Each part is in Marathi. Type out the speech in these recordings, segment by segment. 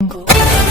Jingle.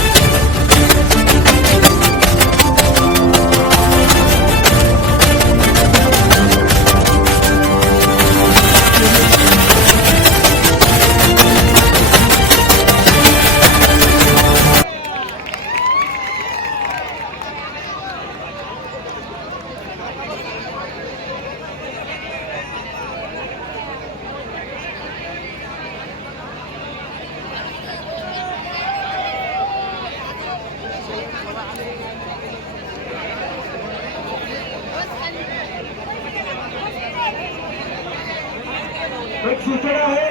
एक सूचना आहे.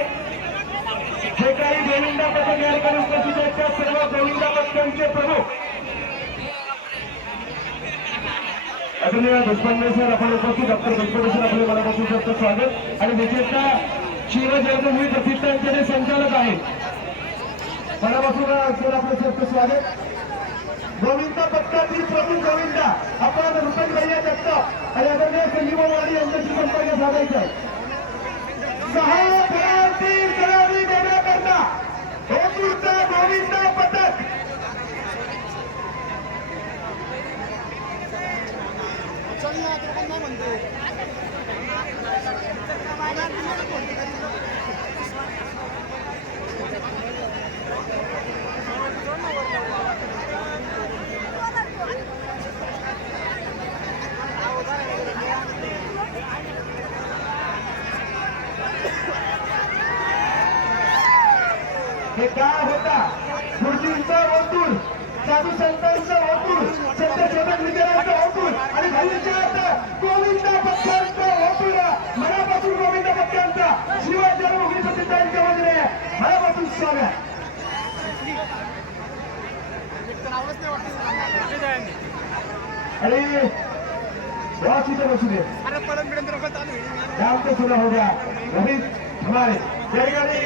जे काही गोविंदा पथक या ठिकाणी उपस्थित आहेत. त्या सर्व गोविंदा पथकांचे प्रमुख. आदरणीय देशपांडे सर आपण उपस्थित. डॉक्टर देशपांडे सर आपले मनापासून स्वागत. आणि विशेषतः शिवजन्मभूमी प्रतिष्ठानचे जे संचालक आहेत. मनापासून सर आपलं जास्त स्वागत. गोविंदा पक्षातील प्रमुख गोविंदा आपण रुपये भैया जगताप आणि आदरणीय संजीव वाडी यांच्याशी संपर्क साधायचा आहे. सहा फळांची सरावी देण्याकरता हे पुढचं गोविंदा पथक हे काय होता? गुरुजींचा वर्तुळ साधू संतांचा वर्तुळ सत्य शोधक विचारांचा वर्तुळ आणि भविष्यात गोविंद पक्षांचा वर्तुळ मनापासून गोविंद पक्षांचा शिवाय जन्मभूमी प्रतिष्ठानच्या वतीने मनापासून स्वागत. आणि बॉस इथे बसू दे सुद्धा हो गया रमेश हमारे या ठिकाणी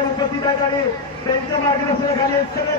उपस्थित आहेत आणि त्यांच्या मार्गदर्शनाखाली सगळे